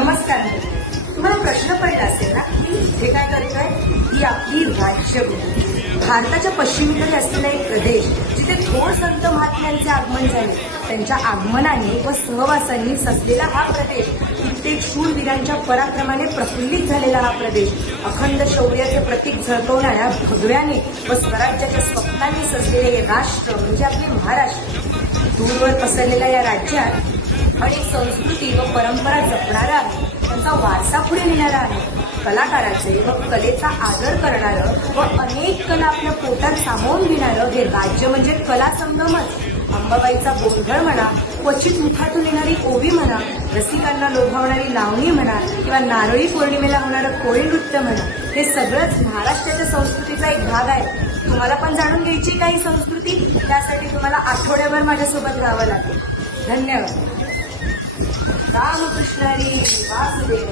नमस्कार. तुम्हाला प्रश्न पडला असेल ना की हे काय करतोय? ही आपली राज्यभूमी, भारताच्या पश्चिमेकडे असलेला एक प्रदेश जिथे थोर संत महात्म्यांचे आगमन झाले. त्यांच्या आगमनाने व सहवासांनी सजलेला हा प्रदेश, कित्येक शूरवीरांच्या पराक्रमाने प्रफुल्लित झालेला हा प्रदेश, अखंड शौर्याचे प्रतीक झळकवणाऱ्या भगव्याने व स्वराज्याच्या स्वप्नांनी सजलेले हे राष्ट्र म्हणजे आपले महाराष्ट्र. दूरवर पसरलेल्या या राज्यात अनेक संस्कृती व परंपरा जपणारा आहे, त्यांचा वारसा पुढे नेणारा आहे. कलाकाराचे व कलेचा आदर करणारं व अनेक कला आपल्या पोटात सामावून घेणारं हे राज्य म्हणजे कला संगमच. अंबाबाईचा गोंधळ म्हणा, क्वचित मुखातून येणारी ओवी म्हणा, रसिकांना लोभावणारी लावणी म्हणा किंवा नारळी पौर्णिमेला होणारं कोळी नृत्य म्हणा, हे सगळंच महाराष्ट्राच्या संस्कृतीचा एक भाग आहे. तुम्हाला पण जाणून घ्यायची काही संस्कृती, त्यासाठी तुम्हाला आठवड्याभर माझ्यासोबत राहावं लागेल. धन्यवाद. रामकृष्ण हरी वासुदेव.